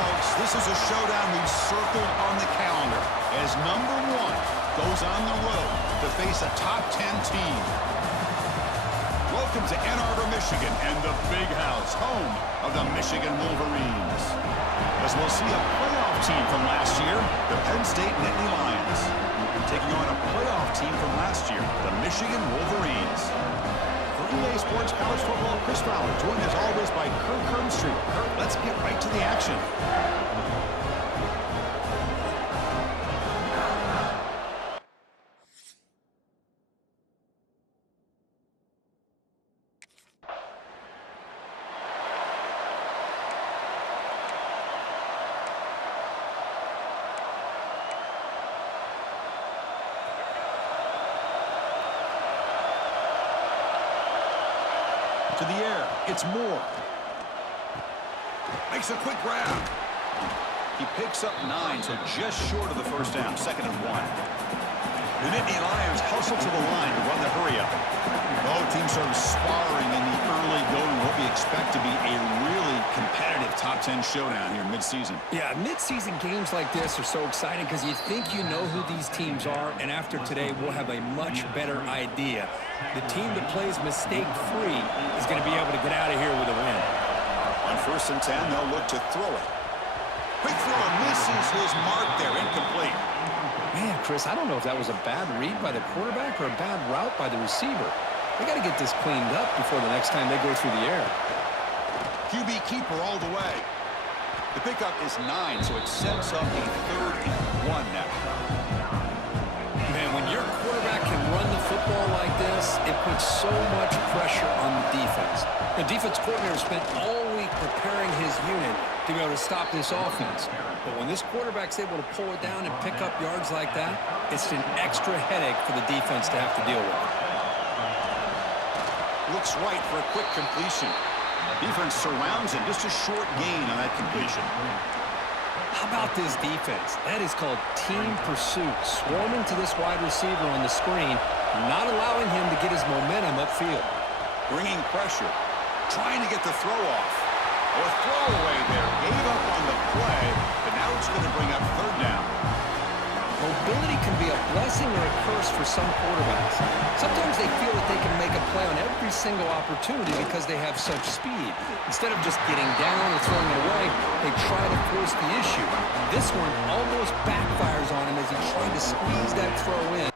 folks, this is a showdown we've circled on the calendar as number 1 goes on the road to face a top 10 team. Welcome to Ann Arbor, Michigan, and the Big House, home of the Michigan Wolverines. As we'll see a playoff team from last year, the Penn State Nittany Lions, taking on a playoff team from last year, the Michigan Wolverines. For EA Sports College Football, Chris Fowler, joined as always by Kirk Herbstreit. Kirk, let's get right to the action. To the air, it's Moore. Makes a quick grab. He picks up 9, so just short of the first down, 2nd and 1. The Nittany Lions hustle to the line to run the hurry-up. Both teams sort of sparring in the early going, what we expect to be a really competitive top 10 showdown here mid-season. Yeah, mid-season games like this are so exciting because you think you know who these teams are, and after today, we'll have a much better idea. The team that plays mistake-free is going to be able to get out of here with a win. On 1st and 10, they'll look to throw it. Quick throw, misses his mark there, incomplete. Man, Chris, I don't know if that was a bad read by the quarterback or a bad route by the receiver. They got to get this cleaned up before the next time they go through the air. QB keeper all the way. The pickup is 9, so it sets up a 3rd and 1 now. Man, when your quarterback can run the football like this, it puts so much pressure on the defense. The defense coordinator spent all week preparing his unit to be able to stop this offense. But when this quarterback's able to pull it down and pick up yards like that, it's an extra headache for the defense to have to deal with. Looks right for a quick completion. Defense surrounds him. Just a short gain on that completion. How about this defense? That is called team pursuit. Swarming to this wide receiver on the screen, not allowing him to get his momentum upfield. Bringing pressure. Trying to get the throw off. Or throwaway there. Gave up on the play, but now it's going to bring up 3rd down. Mobility can be a blessing or a curse for some quarterbacks. Sometimes they feel that they can make a play on every single opportunity because they have such speed. Instead of just getting down or throwing it away, they try to force the issue. This one almost backfires on him as he tried to squeeze that throw in.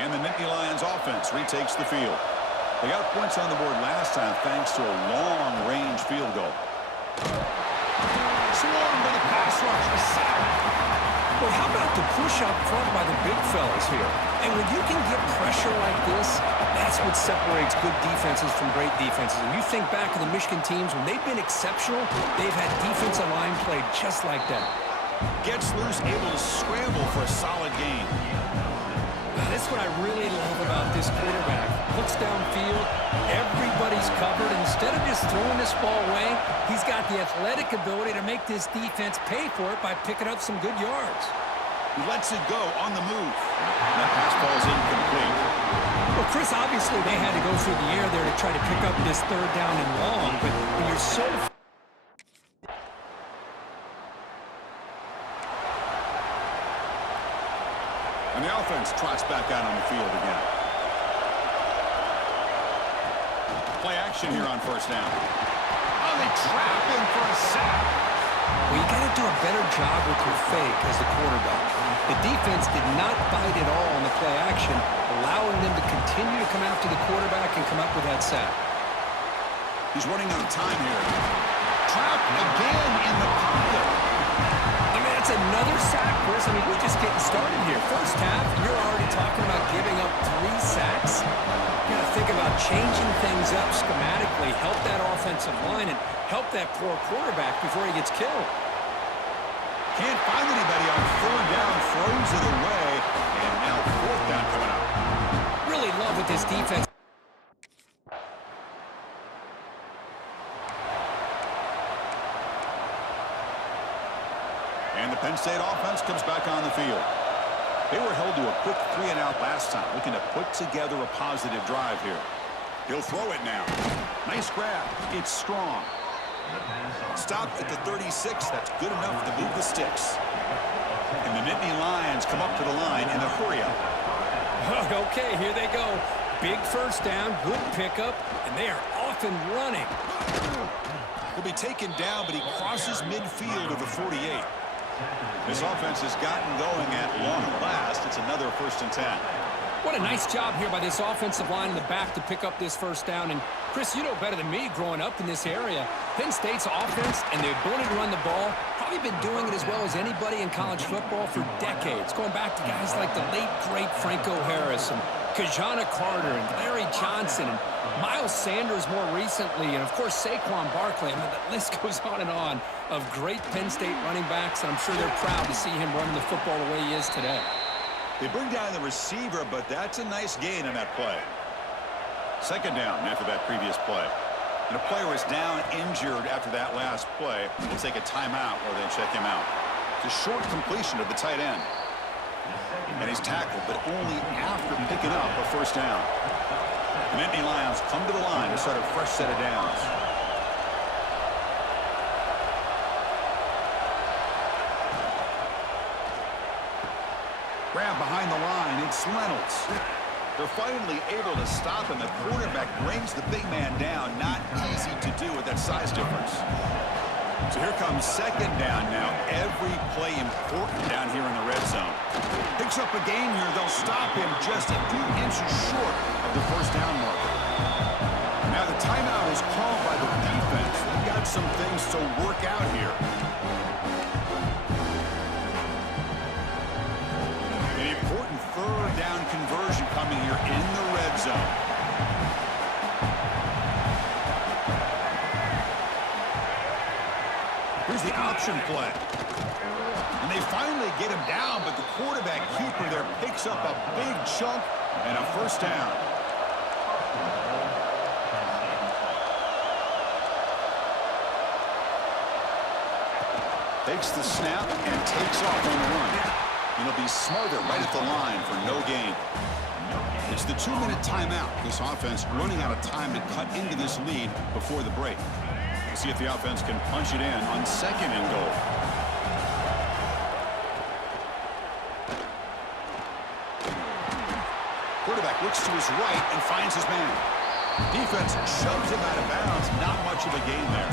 And the Nittany Lions offense retakes the field. They got points on the board last time thanks to a long-range field goal. Swarmed by the pass rush. A sack. Well, how about the push up front by the big fellas here? And when you can get pressure like this, that's what separates good defenses from great defenses. And you think back to the Michigan teams, when they've been exceptional, they've had defensive line played just like that. Gets loose, able to scramble for a solid gain. That's what I really love about this quarterback. Looks downfield, everybody's covered. Instead of just throwing this ball away, he's got the athletic ability to make this defense pay for it by picking up some good yards. He lets it go on the move. And that pass ball is incomplete. Well, Chris, obviously they had to go through the air there to try to pick up this 3rd down and long, but when you're so... And the offense trots back out on the field again. Play action here on 1st down. Oh, they trap him for a sack. Well, you got to do a better job with your fake as the quarterback. The defense did not bite at all on the play action, allowing them to continue to come after the quarterback and come up with that sack. He's running out of time here. Trapped again in the pocket. I mean, that's another sack, Chris. I mean, we're just getting started here. First half, you're already talking about giving up 3 sacks. You got to think about changing things up schematically, help that offensive line, and help that poor quarterback before he gets killed. Can't find anybody on 3rd down, throws it away, and now 4th down coming up. Really love what this defense... And the Penn State offense comes back on the field. They were held to a quick 3-and-out last time, looking to put together a positive drive here. He'll throw it now. Nice grab. It's strong. Stopped at the 36. That's good enough to move the sticks. And the Nittany Lions come up to the line in a hurry-up. Okay, here they go. Big first down, good pickup, and they are off and running. Will be taken down, but he crosses midfield of the 48. This offense has gotten going at long last. It's another 1st and 10. What a nice job here by this offensive line in the back to pick up this first down. And, Chris, you know better than me growing up in this area, Penn State's offense and the ability to run the ball probably been doing it as well as anybody in college football for decades, going back to guys like the late, great Franco Harris and Kajana Carter and Larry Johnson and Miles Sanders more recently, and, of course, Saquon Barkley. I mean, the list goes on of great Penn State running backs, and I'm sure they're proud to see him running the football the way he is today. They bring down the receiver, but that's a nice gain on that play. 2nd down after that previous play. And a player is down injured after that last play. We'll take a timeout or then check him out. It's a short completion of the tight end. And he's tackled, but only after picking up a 1st down. The Nittany Lions come to the line to start a fresh set of downs. Grab behind the line, it's Reynolds. They're finally able to stop him. The quarterback brings the big man down. Not easy to do with that size difference. So here comes 2nd down now. Every play important down here in the red zone. Picks up a gain here. They'll stop him just a few inches short of the 1st down marker. Now the timeout is called by the defense. They've got some things to work out here. An important 3rd down conversion coming here in the red zone. Here's the option play. And they finally get him down, but the quarterback keeper there picks up a big chunk and a 1st down. Takes the snap and takes off on the run. And he'll be smarter right at the line for no gain. It's the 2-minute timeout. This offense running out of time to cut into this lead before the break. We'll see if the offense can punch it in on 2nd and goal. Quarterback looks to his right and finds his man. Defense shoves him out of bounds. Not much of a gain there.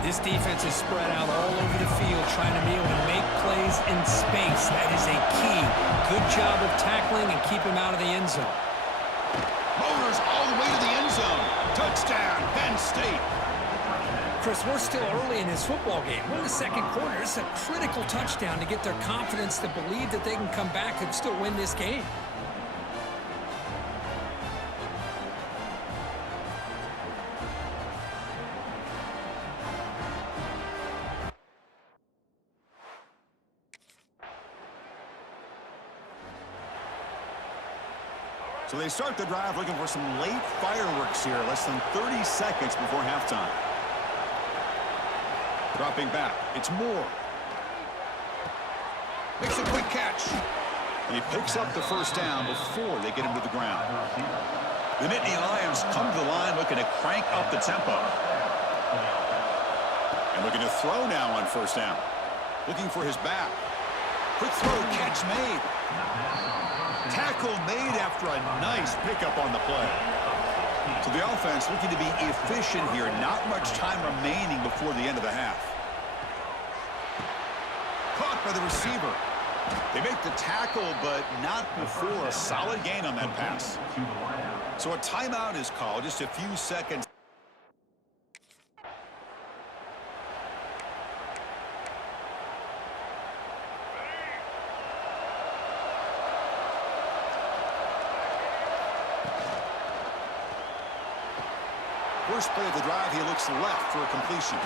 This defense is spread out all over the field, trying to be able to make plays in space. That is a key. Good job of tackling and keep him out of the end zone. Motors all the way to the end zone. Touchdown, Penn State. Chris, we're still early in this football game. We're in the 2nd quarter. It's a critical touchdown to get their confidence to believe that they can come back and still win this game. So they start the drive looking for some late fireworks here, less than 30 seconds before halftime. Dropping back, it's Moore. Makes a quick catch. And he picks up the 1st down before they get him to the ground. The Nittany Lions come to the line looking to crank up the tempo. And looking to throw now on 1st down. Looking for his back. Quick throw, catch made. Tackle made after a nice pickup on the play. So the offense looking to be efficient here. Not much time remaining before the end of the half. Caught by the receiver. They make the tackle, but not before a solid gain on that pass. So a timeout is called, just a few seconds. First play of the drive, he looks left for a completion.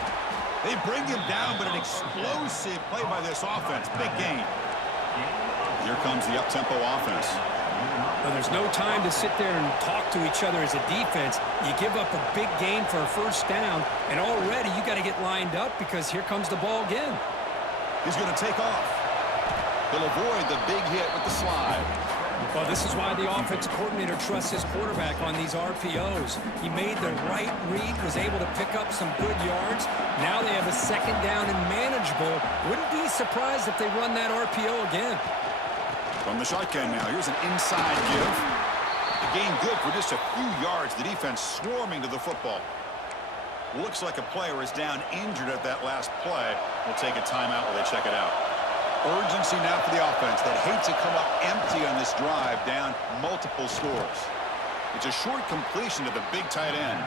They bring him down, but an explosive play by this offense. Big gain. Here comes the up-tempo offense. Well, there's no time to sit there and talk to each other as a defense. You give up a big gain for a 1st down, and already you got to get lined up because here comes the ball again. He's going to take off. He'll avoid the big hit with the slide. Well, this is why the offensive coordinator trusts his quarterback on these RPOs. He made the right read, was able to pick up some good yards. Now they have a second down and manageable. Wouldn't be surprised if they run that RPO again. From the shotgun now, here's an inside give. The gain good for just a few yards. The defense swarming to the football. Looks like a player is down injured at that last play. We'll take a timeout while they check it out. Urgency now for the offense that hate to come up empty on this drive, down multiple scores. It's a short completion to the big tight end.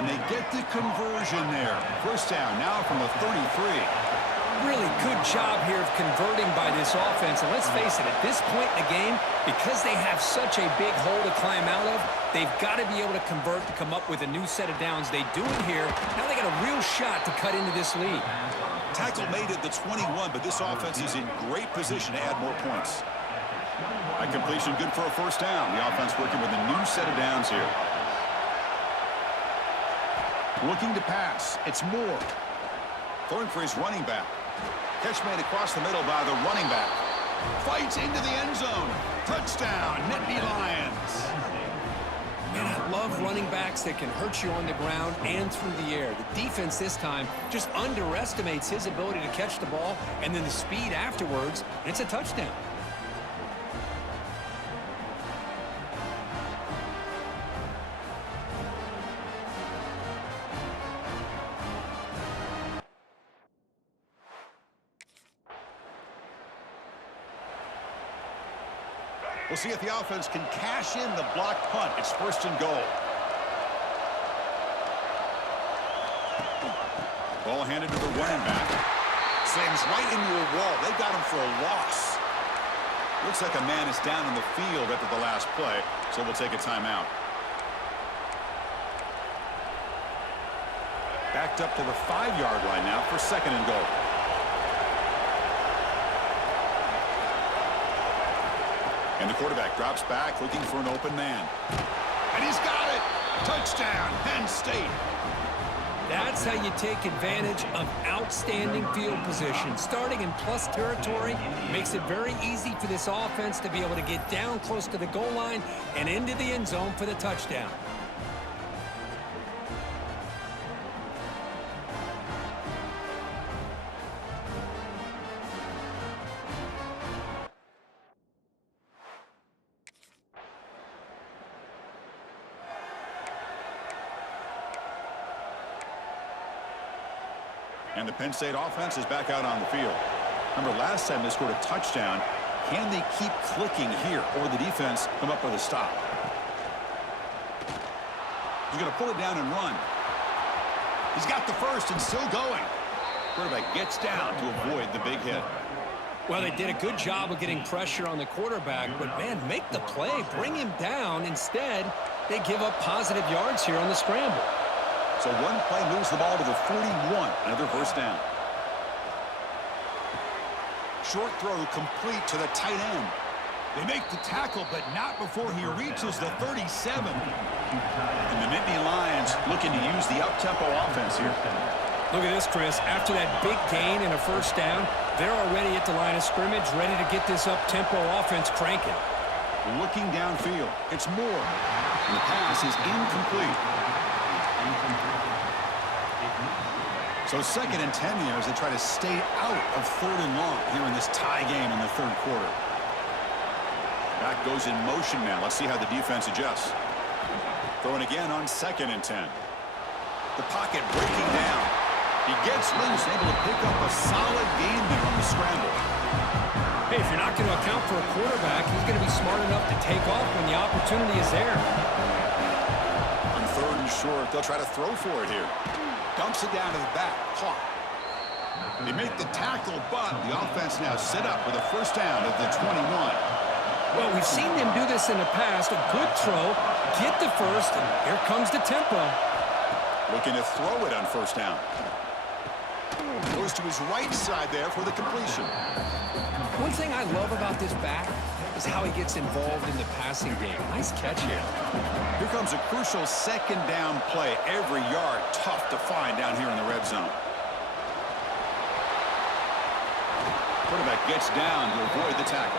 And they get the conversion there. First down now from the 33. Really good job here of converting by this offense. And let's face it, at this point in the game, because they have such a big hole to climb out of, they've got to be able to convert and come up with a new set of downs. They do it here. Now they got a real shot to cut into this lead. Tackle made at the 21, but this offense is in great position to add more points. High completion good for a first down. The offense working with a new set of downs here. Looking to pass. It's Moore. Throwing for his running back. Catch made across the middle by the running back. Fights into the end zone. Touchdown, Nittany Lions. Man, I love running backs that can hurt you on the ground and through the air. The defense this time just underestimates his ability to catch the ball, and then the speed afterwards, and it's a touchdown. We'll see if the offense can cash in the blocked punt. It's first and goal. Ball handed to the running back. Slams right into a wall. They got him for a loss. Looks like a man is down in the field after the last play, so we'll take a timeout. Backed up to the 5-yard line now for second and goal. And the quarterback drops back, looking for an open man. And he's got it! Touchdown, Penn State! That's how you take advantage of outstanding field position. Starting in plus territory makes it very easy for this offense to be able to get down close to the goal line and into the end zone for the touchdown. And the Penn State offense is back out on the field. Remember, last time they scored a touchdown. Can they keep clicking here, or the defense come up with a stop? He's going to pull it down and run. He's got the first and still going. Quarterback gets down to avoid the big hit. Well, they did a good job of getting pressure on the quarterback, but, man, make the play. Bring him down. Instead, they give up positive yards here on the scramble. So one play moves the ball to the 41. Another first down. Short throw complete to the tight end. They make the tackle, but not before he reaches the 37. And the Nittany Lions looking to use the up-tempo offense here. Look at this, Chris. After that big gain and a first down, they're already at the line of scrimmage, ready to get this up-tempo offense cranking. Looking downfield. It's Moore. And the pass is incomplete. So second and 10 here as they try to stay out of third and long here in this tie game in the third quarter. Back goes in motion now. Let's see how the defense adjusts. Throwing again on second and 10. The pocket breaking down. He gets loose, able to pick up a solid gain there on the scramble. Hey, if you're not going to account for a quarterback, he's going to be smart enough to take off when the opportunity is there. On third and short, they'll try to throw for it here. Dumps it down to the back. Caught. They make the tackle, but the offense now set up with a first down at the 21. Well, we've seen them do this in the past. A good throw, get the first, and here comes the tempo. Looking to throw it on first down. Goes to his right side there for the completion. One thing I love about this back is how he gets involved in the passing game. Nice catch here. Here comes a crucial second down play. Every yard tough to find down here in the red zone. Quarterback gets down to avoid the tackle.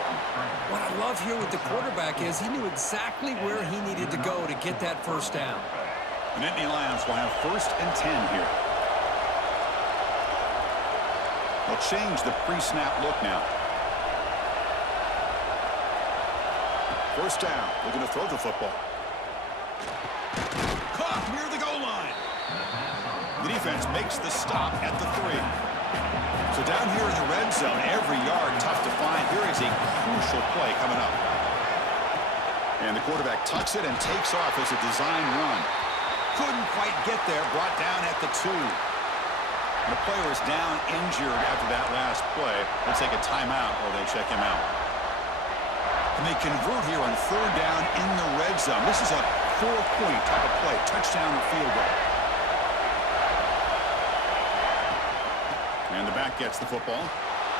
What I love here with the quarterback is he knew exactly where he needed to go to get that first down. The Nittany Lions will have 1st and 10 here. They'll change the pre-snap look now. 1st down. Looking to throw the football. Caught near the goal line. The defense makes the stop at the 3. So down here in the red zone, every yard tough to find. Here is a crucial play coming up. And the quarterback tucks it and takes off as a design run. Couldn't quite get there, brought down at the 2. The player is down injured after that last play. They'll take a timeout while they check him out. And they convert here on 3rd down in the red zone. This is a 4-point type of play, touchdown or field goal. And the back gets the football.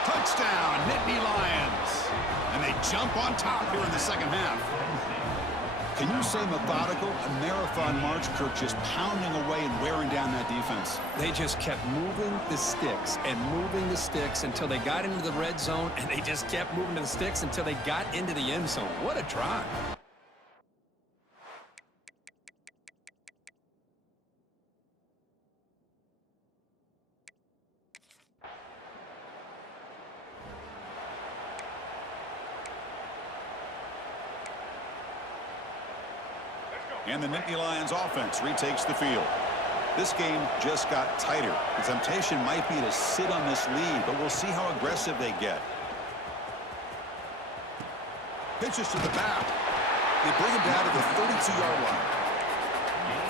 Touchdown, Nittany Lions. And they jump on top here in the second half. Can you say methodical? A marathon march, Kirk, just pounding away and wearing down that defense. They just kept moving the sticks and moving the sticks until they got into the red zone, and they just kept moving the sticks until they got into the end zone. What a drive. And the Nittany Lions offense retakes the field. This game just got tighter. The temptation might be to sit on this lead, but we'll see how aggressive they get. Pitches to the back. They bring him down to the 32-yard line.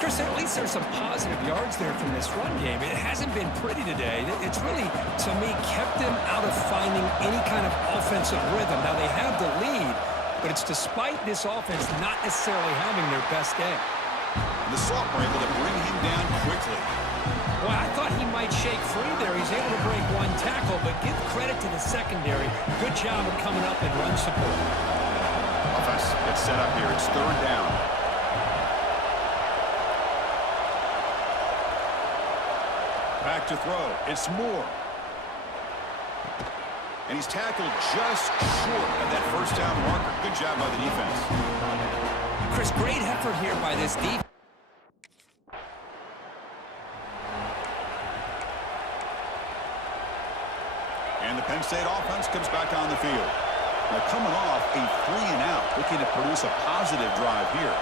Chris, at least there's some positive yards there from this run game. It hasn't been pretty today. It's really, to me, kept them out of finding any kind of offensive rhythm. Now, they have the lead, but it's despite this offense not necessarily having their best day. And the Sophomore able to bring him down quickly. Boy, I thought he might shake free there. He's able to break one tackle, but give credit to the secondary. Good job of coming up and run support. Offense gets set up here. It's 3rd down. Back to throw. It's Moore. And he's tackled just short of that 1st down marker. Good job by the defense. Chris, great effort here by this defense. And the Penn State offense comes back on the field. Now coming off a 3-and-out, looking to produce a positive drive here.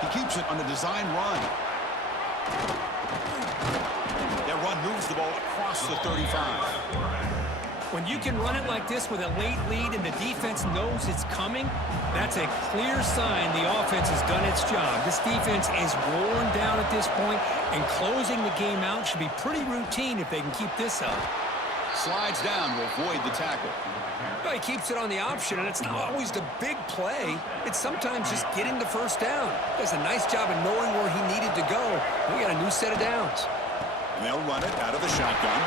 He keeps it on the design run. That run moves the ball across the 35. When you can run it like this with a late lead and the defense knows it's coming, that's a clear sign the offense has done its job. This defense is worn down at this point, and closing the game out should be pretty routine if they can keep this up. Slides down to avoid the tackle. Well, he keeps it on the option, and it's not always the big play. It's sometimes just getting the 1st down. Does a nice job of knowing where he needed to go. We got a new set of downs. And they'll run it out of the shotgun.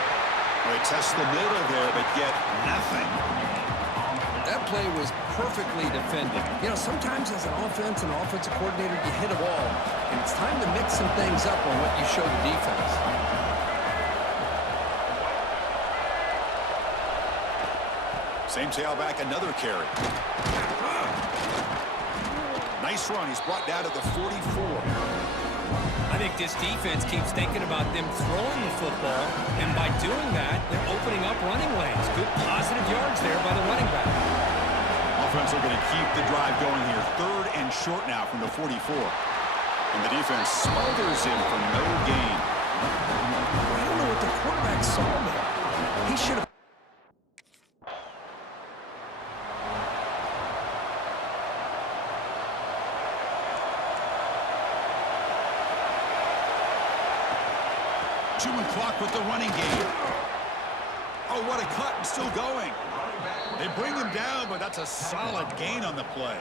They test the middle there, but get nothing. That play was perfectly defended. You know, sometimes as an offense and offensive coordinator, you hit a wall, and it's time to mix some things up on what you show the defense. Same tailback, another carry. Nice run. He's brought down to the 44. I think this defense keeps thinking about them throwing the football, and by doing that, they're opening up running lanes. Good positive yards there by the running back. Offense are going to keep the drive going here. 3rd and short now from the 44. And the defense smothers him for no gain. I don't know what the quarterback saw there. He should have. Chewing clock with the running game. Oh, what a cut, and still going. They bring him down, but that's a solid gain on the play.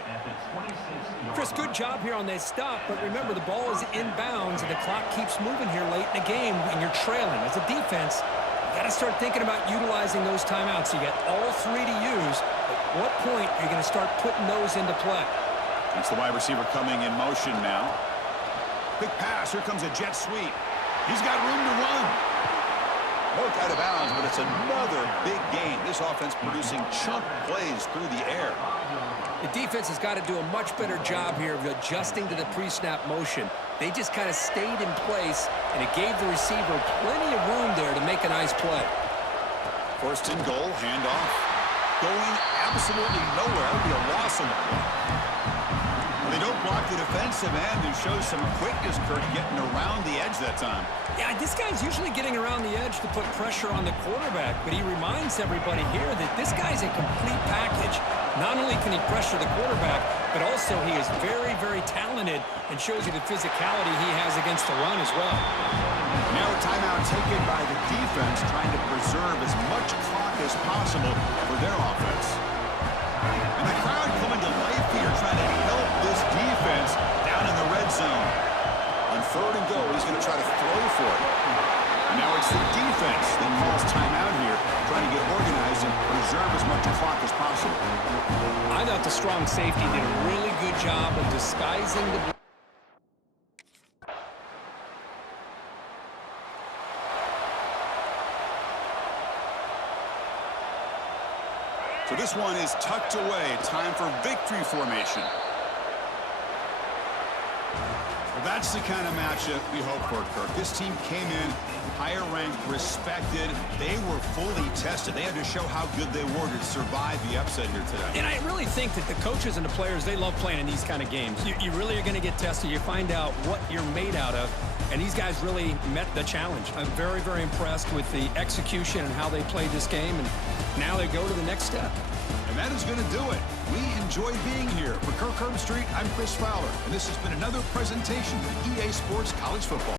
Chris, good job here on that stop, but remember, the ball is inbounds, and the clock keeps moving here late in the game, and you're trailing. As a defense, you got to start thinking about utilizing those timeouts. You got all 3 to use. At what point are you going to start putting those into play? It's the wide receiver coming in motion now. Quick pass. Here comes a jet sweep. He's got room to run. out of bounds, but it's another big gain. This offense producing chunk plays through the air. The defense has got to do a much better job here of adjusting to the pre-snap motion. They just kind of stayed in place, and it gave the receiver plenty of room there to make a nice play. First and goal, handoff. Going absolutely nowhere. It'll be a loss on the play. They don't block the defensive end, who shows some quickness, Kirk, getting around the edge that time. Yeah, this guy's usually getting around the edge to put pressure on the quarterback, but he reminds everybody here that this guy's a complete package. Not only can he pressure the quarterback, but also he is very, very talented and shows you the physicality he has against the run as well. Now a timeout taken by the defense, trying to preserve as much clock as possible for their offense. And the crowd coming to life here, trying to help this defense down in the red zone. On third and goal, he's going to try to throw for it. And now it's the defense that calls timeout here, trying to get organized and preserve as much clock as possible. I thought the strong safety did a really good job of disguising the... So this one is tucked away. Time for victory formation. Well, that's the kind of matchup we hope for, Kirk. This team came in higher ranked, respected. They were fully tested. They had to show how good they were to survive the upset here today. And I really think that the coaches and the players, they love playing in these kind of games. You really are going to get tested. You find out what you're made out of. And these guys really met the challenge. I'm very, very impressed with the execution and how they played this game. And now they go to the next step. And that is going to do it. We enjoy being here. For Kirk Herbstreit, I'm Chris Fowler. And this has been another presentation of EA Sports College Football.